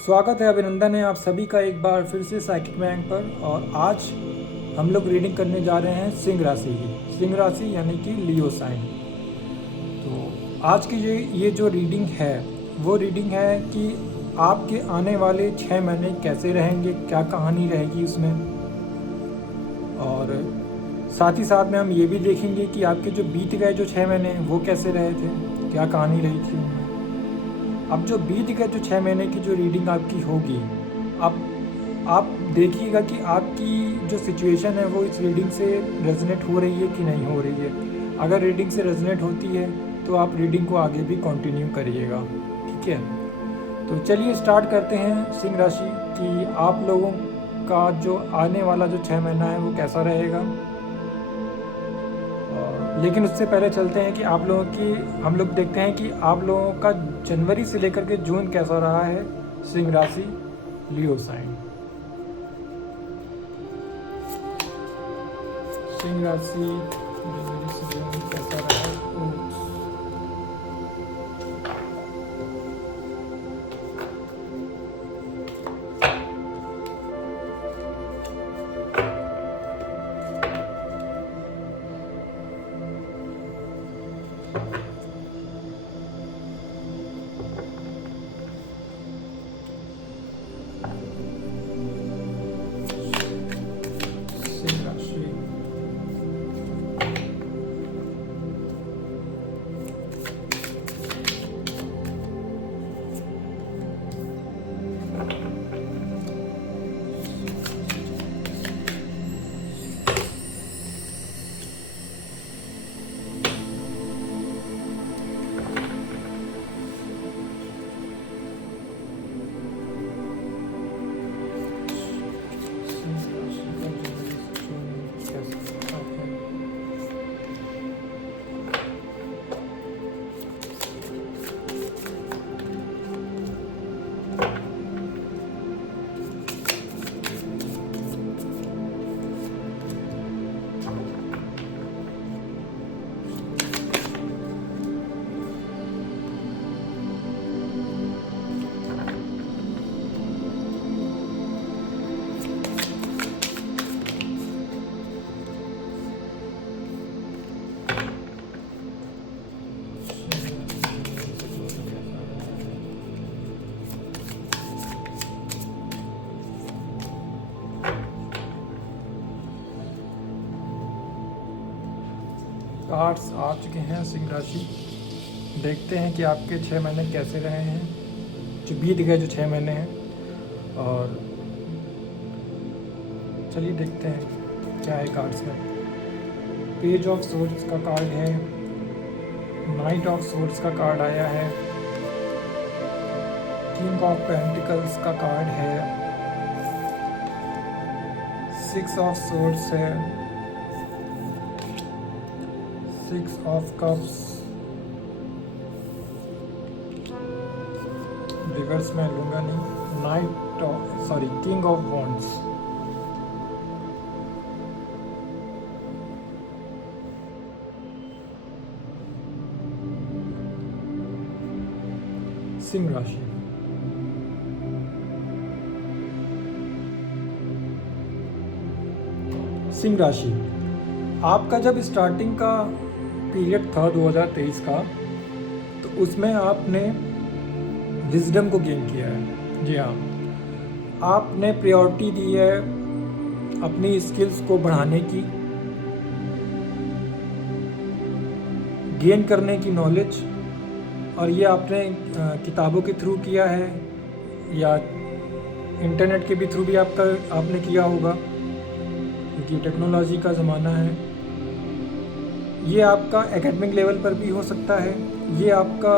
स्वागत है, अभिनंदन है आप सभी का एक बार फिर से साइकिक बैंक पर। और आज हम लोग रीडिंग करने जा रहे हैं सिंह राशि की। सिंह राशि यानी कि लियो साइन। तो आज की ये जो रीडिंग है वो रीडिंग है कि आपके आने वाले 6 महीने कैसे रहेंगे, क्या कहानी रहेगी उसमें। और साथ ही साथ में हम ये भी देखेंगे कि आपके जो बीत गए जो 6 महीने वो कैसे रहे थे, क्या कहानी रही थी उनमें। अब जो बीत गए जो 6 महीने की जो रीडिंग आपकी होगी, अब आप देखिएगा कि आपकी जो सिचुएशन है वो इस रीडिंग से रेजोनेट हो रही है कि नहीं हो रही है। अगर रीडिंग से रेजोनेट होती है तो आप रीडिंग को आगे भी कंटिन्यू करिएगा, ठीक है। तो चलिए स्टार्ट करते हैं सिंह राशि कि आप लोगों का जो आने वाला जो 6 महीना है वो कैसा रहेगा। लेकिन उससे पहले चलते हैं कि आप लोगों की हम लोग देखते हैं कि आप लोगों का जनवरी से लेकर के जून कैसा रहा है। सिंह राशि लियो साइन। सिंह राशि जनवरी से जून कैसा रहा है। सिंह राशि कार्ड्स आ चुके हैं। सिंह राशि देखते हैं कि आपके 6 महीने कैसे रहे हैं, जो बीत गए जो 6 महीने हैं। और चलिए देखते हैं क्या है कार्ड्स में। पेज ऑफ सोर्ड्स का कार्ड है, नाइट ऑफ सोर्ड्स का कार्ड आया है, किंग ऑफ पेंटिकल्स का कार्ड है, 6 ऑफ सोर्ड्स है, 6 ऑफ कप्स, रिवर्स में लूँगा नहीं, night of king of wands. Singh राशि सिंह राशि आपका जब स्टार्टिंग का पीरियड था 2023 का, तो उसमें आपने विजडम को गेन किया है। जी हाँ, आपने प्रायोरिटी दी है अपनी स्किल्स को बढ़ाने की, गेन करने की नॉलेज। और ये आपने किताबों के थ्रू किया है या इंटरनेट के भी थ्रू भी आपने किया होगा, क्योंकि टेक्नोलॉजी का ज़माना है। ये आपका एकेडमिक लेवल पर भी हो सकता है, ये आपका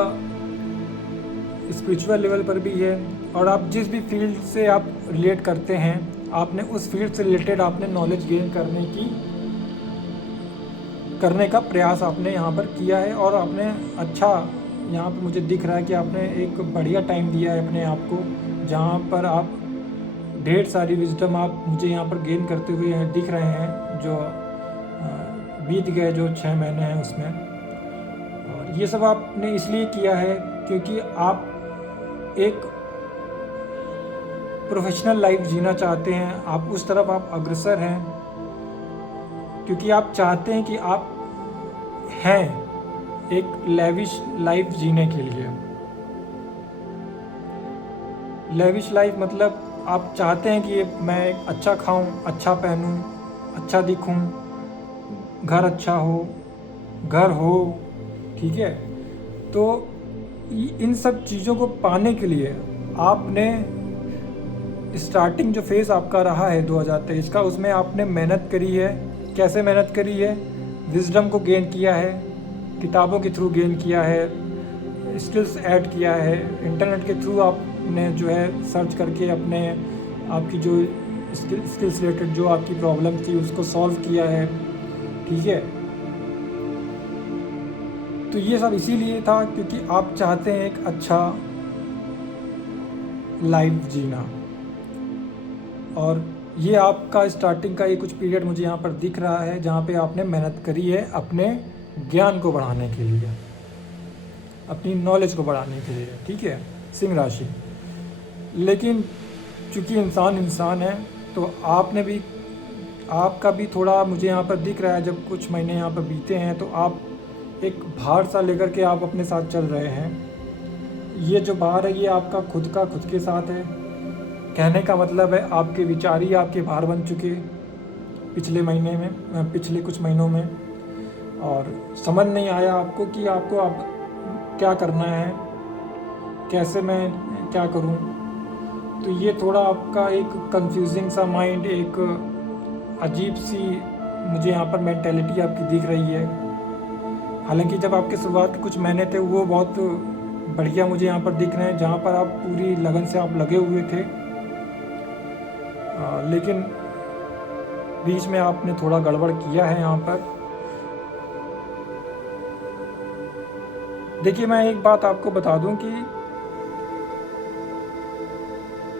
स्पिरिचुअल लेवल पर भी है। और आप जिस भी फील्ड से आप रिलेट करते हैं, आपने उस फील्ड से रिलेटेड आपने नॉलेज गेन करने का प्रयास आपने यहाँ पर किया है। और आपने अच्छा, यहाँ पर मुझे दिख रहा है कि आपने एक बढ़िया टाइम दिया है अपने आप को, जहाँ पर आप ढेर सारी विजडम आप मुझे यहाँ पर गेन करते हुए दिख रहे हैं, जो बीत गए जो 6 महीने हैं उसमें। और ये सब आपने इसलिए किया है क्योंकि आप एक प्रोफेशनल लाइफ जीना चाहते हैं, आप उस तरफ आप अग्रसर हैं, क्योंकि आप चाहते हैं कि आप हैं एक लेविश लाइफ जीने के लिए। लेविश लाइफ मतलब आप चाहते हैं कि मैं एक अच्छा खाऊं, अच्छा पहनूं, अच्छा दिखूं, घर अच्छा हो, घर हो, ठीक है। तो इन सब चीज़ों को पाने के लिए आपने स्टार्टिंग जो फेज़ आपका रहा है 2023 का, उसमें आपने मेहनत करी है। कैसे मेहनत करी है? विजडम को गेन किया है, किताबों के थ्रू गेन किया है, स्किल्स ऐड किया है, इंटरनेट के थ्रू आपने जो है सर्च करके अपने आपकी जो स्किल्स रिलेटेड जो आपकी प्रॉब्लम थी उसको सॉल्व किया है, ठीक है। तो ये सब इसीलिए था क्योंकि आप चाहते हैं एक अच्छा लाइफ जीना, और ये आपका स्टार्टिंग का ये कुछ पीरियड मुझे यहाँ पर दिख रहा है जहाँ पे आपने मेहनत करी है अपने ज्ञान को बढ़ाने के लिए, अपनी नॉलेज को बढ़ाने के लिए, ठीक है सिंह राशि। लेकिन चूँकि इंसान है तो आपका भी थोड़ा मुझे यहाँ पर दिख रहा है, जब कुछ महीने यहाँ पर बीते हैं तो आप एक भार सा लेकर के आप अपने साथ चल रहे हैं। ये जो भार है ये आपका खुद के साथ है। कहने का मतलब है आपके विचार ही आपके भार बन चुके पिछले कुछ महीनों में, और समझ नहीं आया आपको कि आपको अब क्या करना है, कैसे मैं क्या करूं। तो ये थोड़ा आपका एक कंफ्यूजिंग सा माइंड, एक अजीब सी मुझे यहाँ पर मेंटेलिटी आपकी दिख रही है। हालांकि जब आपके शुरुआत के कुछ महीने थे वो बहुत बढ़िया मुझे यहाँ पर दिख रहे हैं, जहाँ पर आप पूरी लगन से आप लगे हुए थे, लेकिन बीच में आपने थोड़ा गड़बड़ किया है यहाँ पर। देखिए मैं एक बात आपको बता दूं कि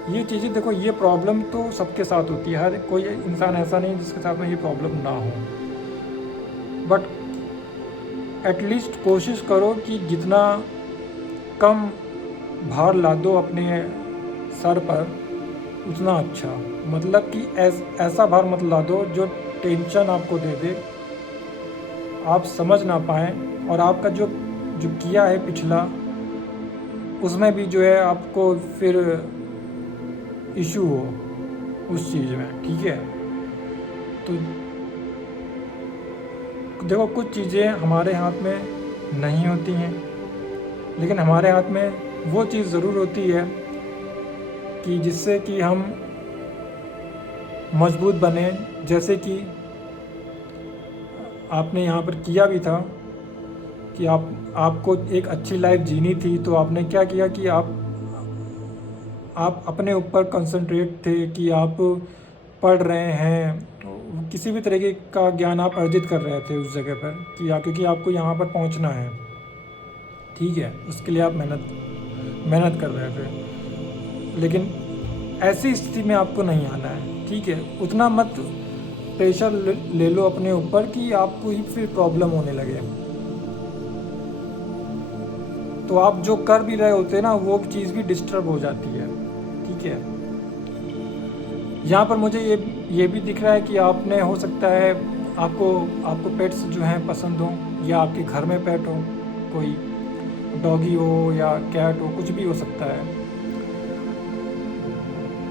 ये चीज़ें, देखो ये प्रॉब्लम तो सबके साथ होती है, हर कोई इंसान ऐसा नहीं जिसके साथ में ये प्रॉब्लम ना हो, बट एटलीस्ट कोशिश करो कि जितना कम भार ला दो अपने सर पर उतना अच्छा। मतलब कि ऐसा भार मत ला दो जो टेंशन आपको दे दे, आप समझ ना पाएँ, और आपका जो किया है पिछला उसमें भी जो है आपको फिर इशू हो उस चीज़ में, ठीक है। तो देखो कुछ चीज़ें हमारे हाथ में नहीं होती हैं, लेकिन हमारे हाथ में वो चीज़ ज़रूर होती है कि जिससे कि हम मजबूत बने। जैसे कि आपने यहाँ पर किया भी था कि आपको एक अच्छी लाइफ जीनी थी, तो आपने क्या किया कि आप अपने ऊपर कंसंट्रेट थे कि आप पढ़ रहे हैं, किसी भी तरीके का ज्ञान आप अर्जित कर रहे थे उस जगह पर कि क्योंकि आपको यहाँ पर पहुँचना है, ठीक है, उसके लिए आप मेहनत कर रहे थे। लेकिन ऐसी स्थिति में आपको नहीं आना है, ठीक है। उतना मत प्रेशर ले लो अपने ऊपर कि आपको ही फिर प्रॉब्लम होने लगे। तो आप जो कर भी रहे होते हैं ना वो चीज़ भी डिस्टर्ब हो जाती है, ठीक है। यहाँ पर मुझे ये भी दिख रहा है कि आपने, हो सकता है आपको पेट्स जो हैं पसंद हो, या आपके घर में पेट हो, कोई डॉगी हो या कैट हो, कुछ भी हो सकता है।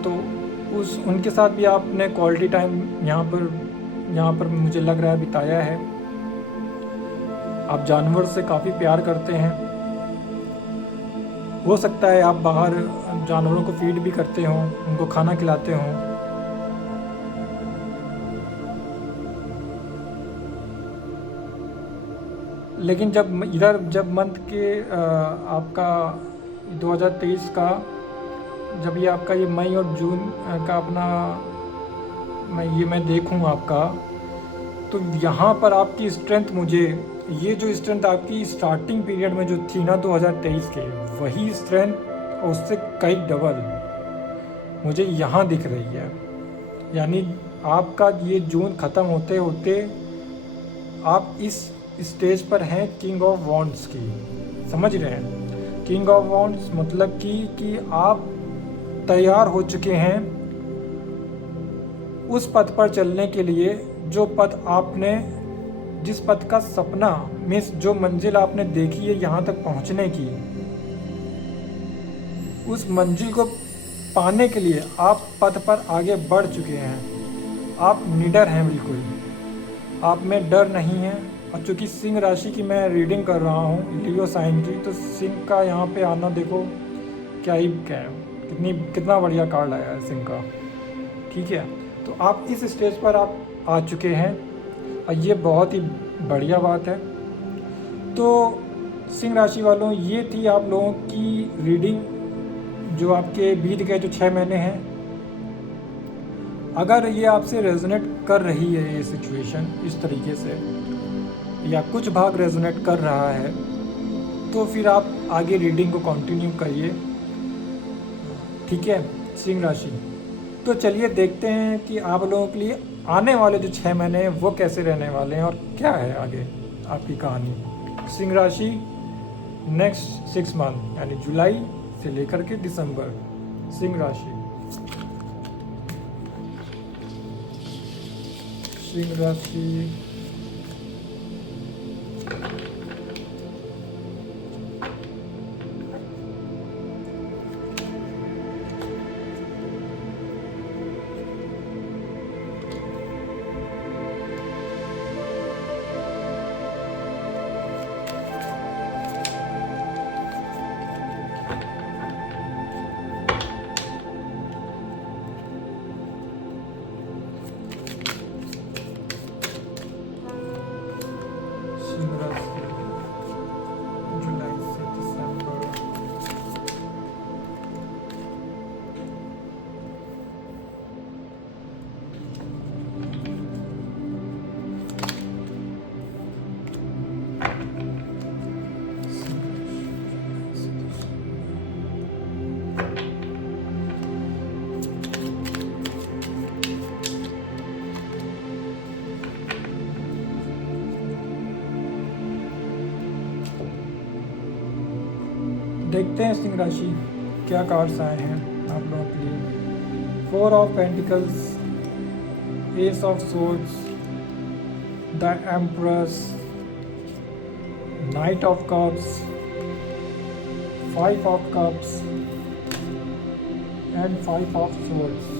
तो उनके साथ भी आपने क्वालिटी टाइम यहाँ पर मुझे लग रहा है बिताया है। आप जानवर से काफ़ी प्यार करते हैं। हो सकता है आप बाहर जानवरों को फीड भी करते हों, उनको खाना खिलाते हों। लेकिन जब मंथ के आपका 2023 का जब ये आपका ये मई और जून का अपना मैं देखूं आपका, तो यहाँ पर आपकी स्ट्रेंथ, मुझे ये जो स्ट्रेंथ आपकी स्टार्टिंग पीरियड में जो थी ना 2023 के, वही स्ट्रेंथ उससे कई डबल मुझे यहाँ दिख रही है। यानी आपका ये जून ख़त्म होते होते आप इस स्टेज पर हैं किंग ऑफ वॉन्ड्स की, समझ रहे हैं। किंग ऑफ वॉन्ड्स मतलब कि आप तैयार हो चुके हैं उस पथ पर चलने के लिए जो पथ आपने, जिस पथ का सपना, मीन्स जो मंजिल आपने देखी है यहाँ तक पहुँचने की, उस मंजिल को पाने के लिए आप पथ पर आगे बढ़ चुके हैं। आप निडर हैं, बिल्कुल आप में डर नहीं है। और चूँकि सिंह राशि की मैं रीडिंग कर रहा हूँ, लियो साइन की, तो सिंह का यहाँ पे आना देखो क्या ही क्या है, कितना बढ़िया कार्ड आया है सिंह का। ठीक है, तो आप इस स्टेज पर आप आ चुके हैं और ये बहुत ही बढ़िया बात है। तो सिंह राशि वालों, ये थी आप लोगों की रीडिंग जो आपके बीत गए जो 6 महीने हैं। अगर ये आपसे रेजोनेट कर रही है ये सिचुएशन इस तरीके से, या कुछ भाग रेजोनेट कर रहा है, तो फिर आप आगे रीडिंग को कंटिन्यू करिए। ठीक है सिंह राशि, तो चलिए देखते हैं कि आप लोगों के लिए आने वाले जो 6 महीने हैं वो कैसे रहने वाले हैं और क्या है आगे आपकी कहानी। सिंह राशि नेक्स्ट 6 मंथ यानी जुलाई से लेकर के दिसंबर। सिंह राशि, सिंह राशि जुलाई से दिसंबर। देखते हैं सिंह राशि क्या कार्ड्स आए हैं आप लोगों के लिए। 4 of pentacles, S of swords, the empress, night of cups, 5 of cups and 5 of swords.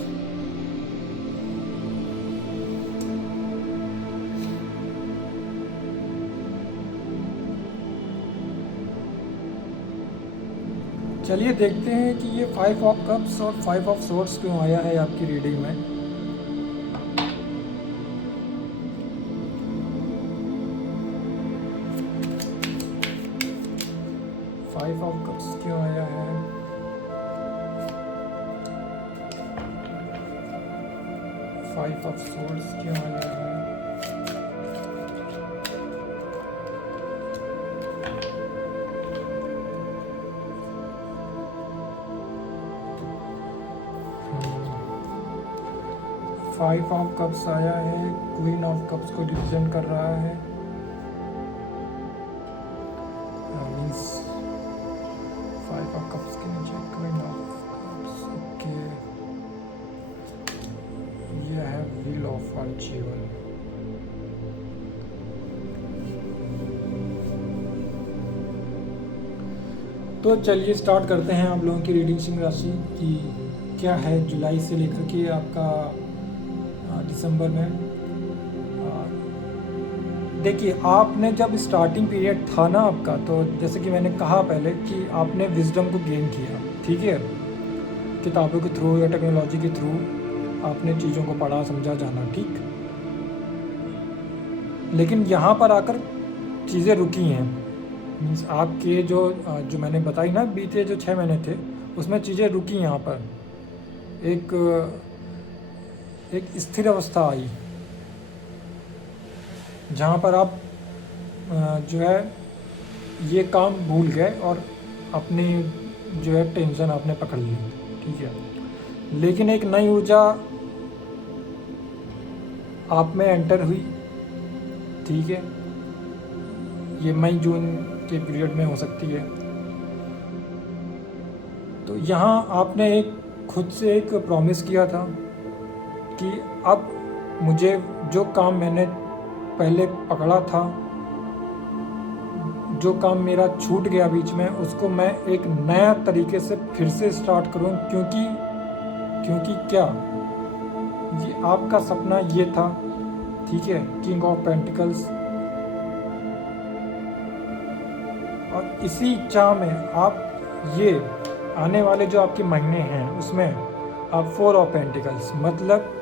चलिए देखते हैं कि ये 5 ऑफ कप्स और 5 ऑफ सोर्ड्स क्यों आया है आपकी रीडिंग में। फाइव ऑफ कप्स क्यों आया है, फाइव ऑफ सोर्ड्स क्यों आया है, फाइव ऑफ कप्स आया है, क्वीन ऑफ कप्स को रिप्रेजेंट कर रहा है। मीन्स 5 ऑफ कप्स के नीचे क्वीन ऑफ कप्स। ओके, ये है व्हील ऑफ फॉर्च्यून। तो चलिए स्टार्ट करते हैं आप लोगों की रीडिंग सिंह राशि की क्या है जुलाई से लेकर के आपका दिसंबर में। देखिए, आपने जब स्टार्टिंग पीरियड था ना आपका, तो जैसे कि मैंने कहा पहले कि आपने विजडम को गेन किया, ठीक है, किताबों के थ्रू या टेक्नोलॉजी के थ्रू आपने चीज़ों को पढ़ा, समझा, जाना, ठीक। लेकिन यहाँ पर आकर चीज़ें रुकी हैं। मीन्स आपके जो मैंने बताई ना बीते जो 6 महीने थे, उसमें चीज़ें रुकी। यहाँ पर एक स्थिर अवस्था आई जहाँ पर आप जो है ये काम भूल गए और अपनी जो है टेंशन आपने पकड़ ली, ठीक है। लेकिन एक नई ऊर्जा आप में एंटर हुई, ठीक है। ये मई जून के पीरियड में हो सकती है। तो यहाँ आपने एक खुद से एक प्रॉमिस किया था कि अब मुझे जो काम मैंने पहले पकड़ा था, जो काम मेरा छूट गया बीच में, उसको मैं एक नया तरीके से फिर से स्टार्ट करूं। क्योंकि क्या, ये आपका सपना ये था, ठीक है, किंग ऑफ पेंटिकल्स, और इसी इच्छा में आप ये आने वाले जो आपके महीने हैं उसमें आप 4 ऑफ पेंटिकल्स, मतलब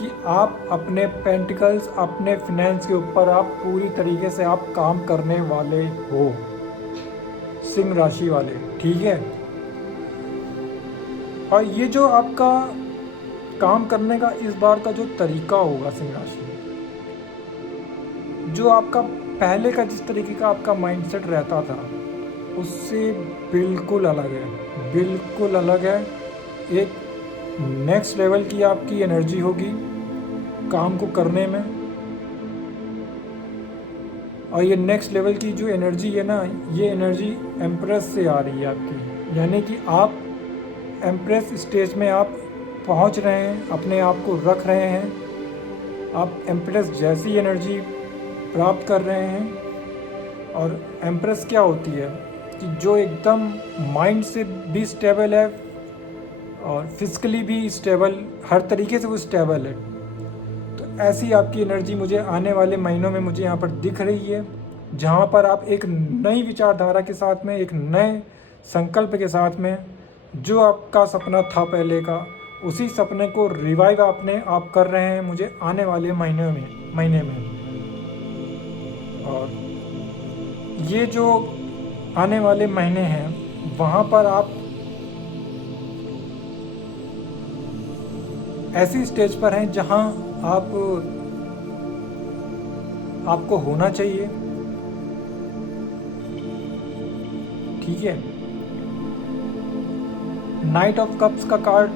कि आप अपने पेंटिकल्स, अपने फिनेंस के ऊपर आप पूरी तरीके से आप काम करने वाले हो, सिंह राशि वाले, ठीक है। और ये जो आपका काम करने का इस बार का जो तरीका होगा सिंह राशि, जो आपका पहले का जिस तरीके का आपका माइंडसेट रहता था उससे बिल्कुल अलग है, बिल्कुल अलग है। एक नेक्स्ट लेवल की आपकी एनर्जी होगी काम को करने में। और ये नेक्स्ट लेवल की जो एनर्जी है ना, ये एनर्जी एम्प्रेस से आ रही है आपकी, यानी कि आप एम्प्रेस स्टेज में आप पहुंच रहे हैं, अपने आप को रख रहे हैं, आप एम्प्रेस जैसी एनर्जी प्राप्त कर रहे हैं। और एम्प्रेस क्या होती है कि जो एकदम माइंड से भी स्टेबल है और फिजिकली भी स्टेबल, हर तरीके से वो स्टेबल है। तो ऐसी आपकी एनर्जी मुझे आने वाले महीनों में मुझे यहाँ पर दिख रही है, जहाँ पर आप एक नई विचारधारा के साथ में, एक नए संकल्प के साथ में, जो आपका सपना था पहले का, उसी सपने को रिवाइव आप कर रहे हैं मुझे आने वाले महीने में। और ये जो आने वाले महीने हैं वहाँ पर आप ऐसी स्टेज पर हैं जहाँ आपको होना चाहिए, ठीक है। नाइट ऑफ कप्स का कार्ड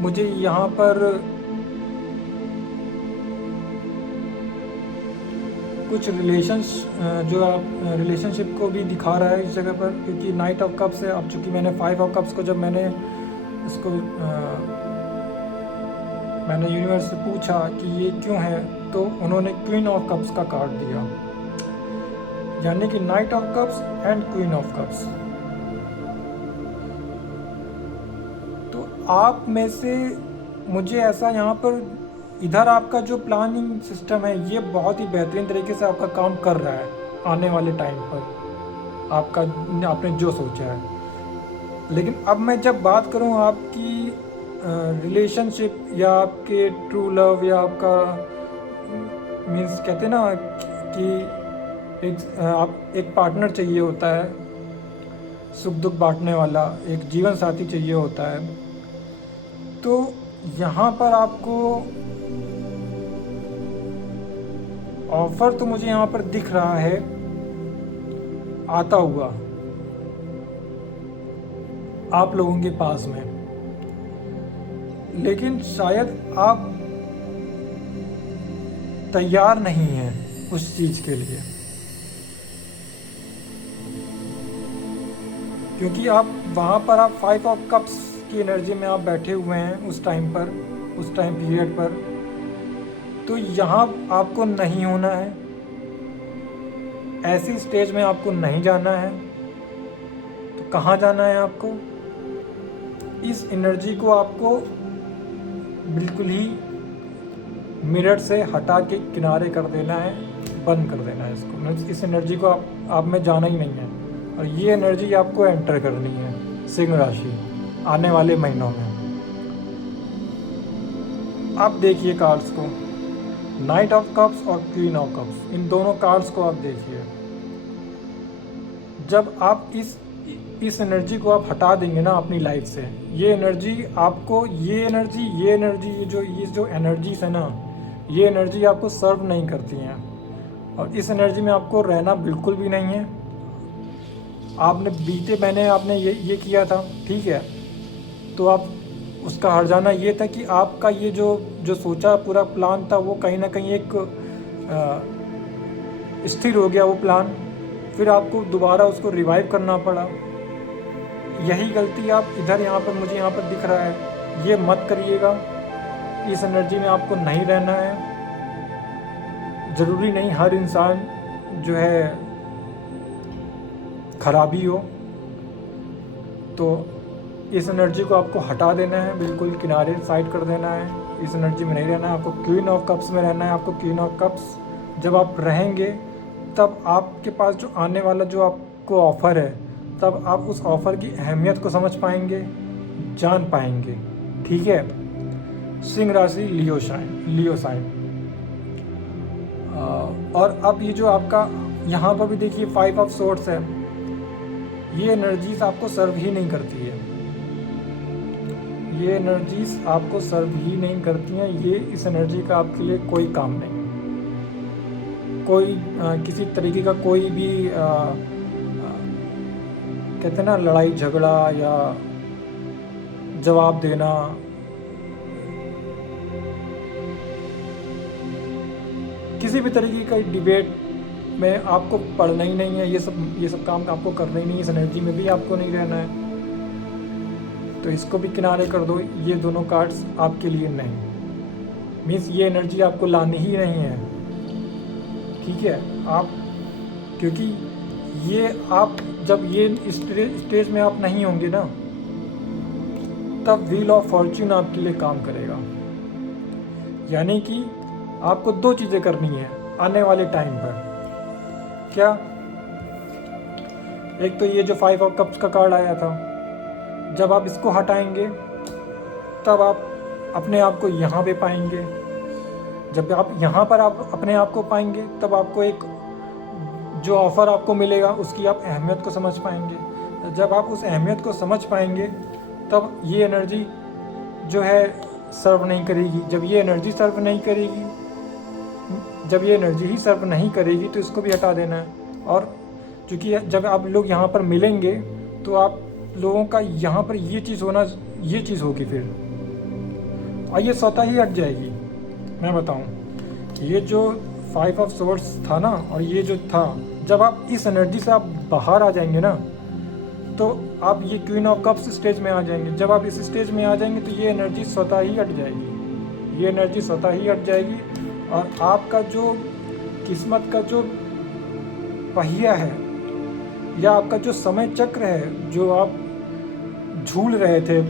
मुझे यहाँ पर कुछ रिलेशनशिप को भी दिखा रहा है इस जगह पर, क्योंकि नाइट ऑफ कप्स है। अब चूँकि मैंने 5 ऑफ कप्स को जब मैंने इसको मैंने यूनिवर्स से पूछा कि ये क्यों है, तो उन्होंने क्वीन ऑफ कप्स का कार्ड दिया, यानी कि night of cups and queen of cups. तो आप में से मुझे ऐसा यहाँ पर, इधर आपका जो प्लानिंग सिस्टम है ये बहुत ही बेहतरीन तरीके से आपका काम कर रहा है आने वाले टाइम पर, आपने जो सोचा है। लेकिन अब मैं जब बात करूँ आपकी रिलेशनशिप या आपके ट्रू लव, या आपका मीन्स कहते हैं ना कि एक पार्टनर चाहिए होता है, सुख दुख बांटने वाला एक जीवन साथी चाहिए होता है। तो यहाँ पर आपको ऑफर तो मुझे यहाँ पर दिख रहा है आता हुआ आप लोगों के पास में, लेकिन शायद आप तैयार नहीं हैं उस चीज़ के लिए, क्योंकि आप वहाँ पर आप 5 ऑफ कप्स की एनर्जी में आप बैठे हुए हैं उस टाइम पीरियड पर। तो यहाँ आपको नहीं होना है, ऐसी स्टेज में आपको नहीं जाना है। तो कहाँ जाना है आपको? इस एनर्जी को आपको बिल्कुल ही मिरर से हटा के किनारे कर देना है, बंद कर देना है इसको। इस एनर्जी को आप में जाना ही नहीं है, और ये एनर्जी आपको एंटर करनी है सिंह राशि आने वाले महीनों में। आप देखिए कार्ड्स को, नाइट ऑफ कप्स और क्वीन ऑफ कप्स, इन दोनों कार्ड्स को आप देखिए। जब आप इस एनर्जी को आप हटा देंगे ना अपनी लाइफ से, ये एनर्जी आपको, ये जो एनर्जीज है ना, ये एनर्जी आपको सर्व नहीं करती हैं, और इस एनर्जी में आपको रहना बिल्कुल भी नहीं है। आपने बीते महीने आपने ये किया था, ठीक है, तो आप उसका हट जाना ये था कि आपका ये जो सोचा पूरा प्लान था वो कहीं ना कहीं एक स्थिर हो गया वो प्लान, फिर आपको दोबारा उसको रिवाइव करना पड़ा। यही गलती आप इधर यहाँ पर मुझे यहाँ पर दिख रहा है, ये मत करिएगा। इस एनर्जी में आपको नहीं रहना है। ज़रूरी नहीं हर इंसान जो है खराबी हो, तो इस एनर्जी को आपको हटा देना है, बिल्कुल किनारे साइड कर देना है। इस एनर्जी में नहीं रहना है, आपको क्वीन ऑफ कप्स में रहना है। आपको क्वीन ऑफ कप्स जब आप रहेंगे तब आपके पास जो आने वाला जो आपको ऑफ़र है, तब आप उस ऑफ़र की अहमियत को समझ पाएंगे, जान पाएंगे। ठीक है। सिंह राशि, लियो साइन। और अब ये जो आपका यहाँ पर भी देखिए 5 ऑफ सोर्ड्स है, ये एनर्जीज आपको सर्व ही नहीं करती है। ये एनर्जीज आपको सर्व ही नहीं करती हैं। ये इस एनर्जी का आपके लिए कोई काम नहीं, कोई किसी तरीके का कोई भी कहते हैं ना लड़ाई झगड़ा या जवाब देना, किसी भी तरीके का डिबेट में आपको पढ़ना ही नहीं है। ये सब काम आपको करना ही नहीं है। इस एनर्जी में भी आपको नहीं रहना है, तो इसको भी किनारे कर दो। ये दोनों कार्ड्स आपके लिए नहीं, मीन्स ये एनर्जी आपको लानी ही नहीं है। ठीक है। आप क्योंकि ये आप जब ये स्टेज में आप नहीं होंगे ना, तब व्हील ऑफ फॉर्च्यून आपके लिए काम करेगा। यानी कि आपको 2 चीज़ें करनी है आने वाले टाइम पर। क्या? एक तो ये जो 5 ऑफ कप्स का कार्ड आया था, जब आप इसको हटाएंगे तब आप अपने आप को यहाँ पे पाएंगे। जब आप यहाँ पर आप अपने आप को पाएंगे तब आपको एक जो ऑफ़र आपको मिलेगा उसकी आप अहमियत को समझ पाएंगे। जब आप उस अहमियत को समझ पाएंगे तब ये एनर्जी जो है सर्व नहीं करेगी। जब ये एनर्जी सर्व नहीं करेगी, जब ये एनर्जी ही सर्व नहीं करेगी तो इसको भी हटा देना है। और क्योंकि जब आप लोग यहाँ पर मिलेंगे तो आप लोगों का यहाँ पर ये चीज़ होगी फिर, और ये स्वतः ही हट जाएगी। मैं बताऊँ, ये जो 5 ऑफ सोर्ड्स था ना, और ये जो था, जब आप इस एनर्जी से आप बाहर आ जाएंगे ना, तो आप ये क्वीन ऑफ कप्स स्टेज में आ जाएंगे। जब आप इस स्टेज में आ जाएंगे तो ये एनर्जी स्वतः ही हट जाएगी। ये एनर्जी स्वतः ही हट जाएगी और आपका जो किस्मत का जो पहिया है या आपका जो समय चक्र है, जो आप झूल रहे थे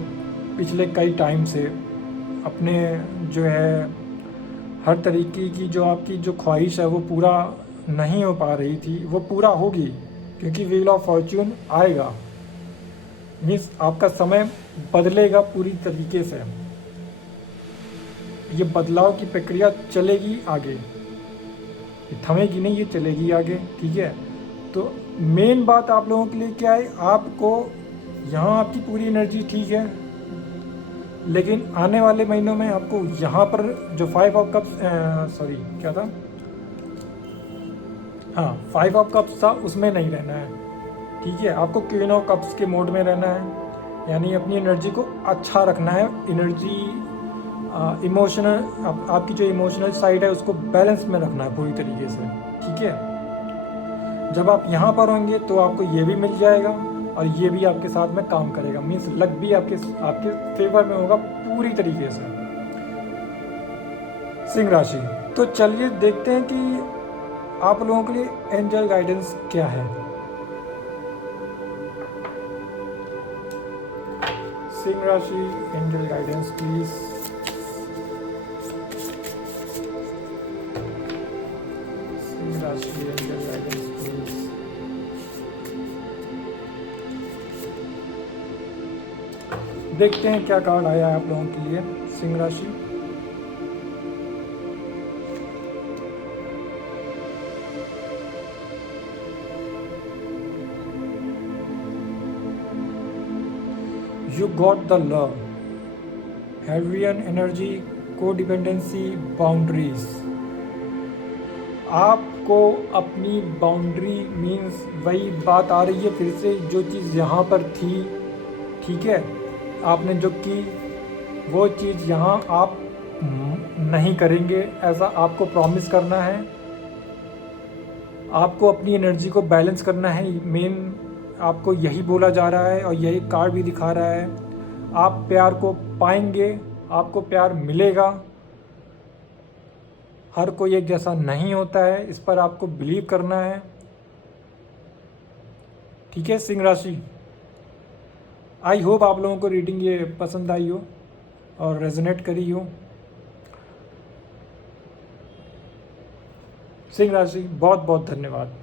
पिछले कई टाइम से, अपने जो है हर तरीके की जो आपकी जो ख्वाहिश है वो पूरा नहीं हो पा रही थी, वो पूरा होगी क्योंकि व्हील ऑफ फॉर्च्यून आएगा। मीन्स आपका समय बदलेगा पूरी तरीके से। ये बदलाव की प्रक्रिया चलेगी आगे, ये थमेगी नहीं, ये चलेगी आगे। ठीक है। तो मेन बात आप लोगों के लिए क्या है, आपको यहाँ आपकी पूरी एनर्जी ठीक है, लेकिन आने वाले महीनों में आपको यहाँ पर जो 5 ऑफ कप्स क्या था, हाँ 5 ऑफ कप्स था, उसमें नहीं रहना है। ठीक है। आपको क्वीन ऑफ कप्स के मोड में रहना है, यानी अपनी एनर्जी को अच्छा रखना है। एनर्जी इमोशनल, आपकी जो इमोशनल साइड है उसको बैलेंस में रखना है पूरी तरीके से। ठीक है। जब आप यहाँ पर होंगे तो आपको ये भी मिल जाएगा और ये भी आपके साथ में काम करेगा। मीन्स लक भी आपके फेवर में होगा पूरी तरीके से। सिंह राशि, तो चलिए देखते हैं कि आप लोगों के लिए एंजल गाइडेंस क्या है। सिंह राशि, एंजल गाइडेंस प्लीज। सिंह राशि, एंजल गाइडेंस प्लीज। देखते हैं क्या कार्ड आया है आप लोगों के लिए। सिंह राशि, you got the love, Hadrian energy, codependency, boundaries। आपको अपनी बाउंड्री मीन्स वही बात आ रही है फिर से, जो चीज़ यहाँ पर थी, ठीक है, आपने जो की वो चीज़ यहाँ आप नहीं करेंगे, ऐसा आपको प्रॉमिस करना है। आपको अपनी एनर्जी को बैलेंस करना है। मेन आपको यही बोला जा रहा है और यही कार्ड भी दिखा रहा है। आप प्यार को पाएंगे, आपको प्यार मिलेगा। हर कोई एक जैसा नहीं होता है, इस पर आपको बिलीव करना है। ठीक है सिंह राशि, आई होप आप लोगों को रीडिंग ये पसंद आई हो और रेजोनेट करी हो। सिंह राशि बहुत बहुत धन्यवाद।